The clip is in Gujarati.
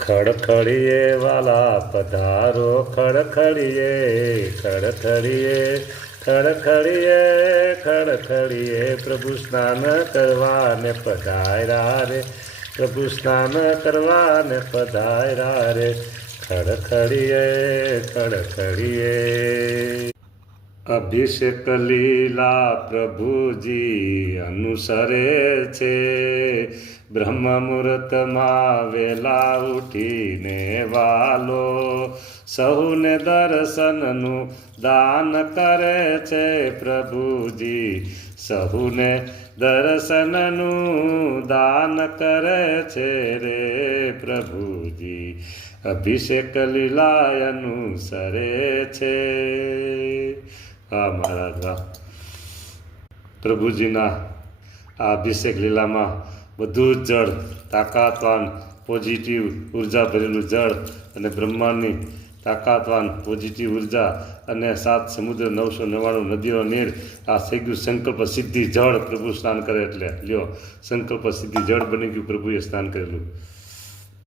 ખડખડીએ વાલા પધારો ખડખડીએ ખડખડીએ ખડખડીએ ખડખડીએ પ્રભુ સ્નાન કરવાને પધાર્યા રે પ્રભુ સ્નાન કરવાને પધાર્યા રે ખડખડીએ ખડખડીએ અભિષેક લીલા પ્રભુજી અનુસરે છે બ્રહ્મ મુહૂર્તમાં વેલા ઉઠીને વાલો સહુને દર્શનનું દાન કરે છે પ્રભુજી સહુને દર્શનનું દાન કરે છે રે પ્રભુજી અભિષેક લીલા અનુસરે છે મહારાજ વાહ પ્રભુજીના આ અભિષેક લીલામાં બધું જ જળ તાકાતવાન પોઝિટિવ ઉર્જા ભરેલું જળ અને બ્રહ્માંડની તાકાતવાન પોઝિટિવ ઉર્જા અને 7 સમુદ્ર 999 નદીઓ નીર આ થઈ ગયું સંકલ્પ સિદ્ધિ જળ પ્રભુ સ્નાન કરે એટલે લ્યો સંકલ્પ સિદ્ધિ જળ બની ગયું પ્રભુએ સ્નાન કરેલું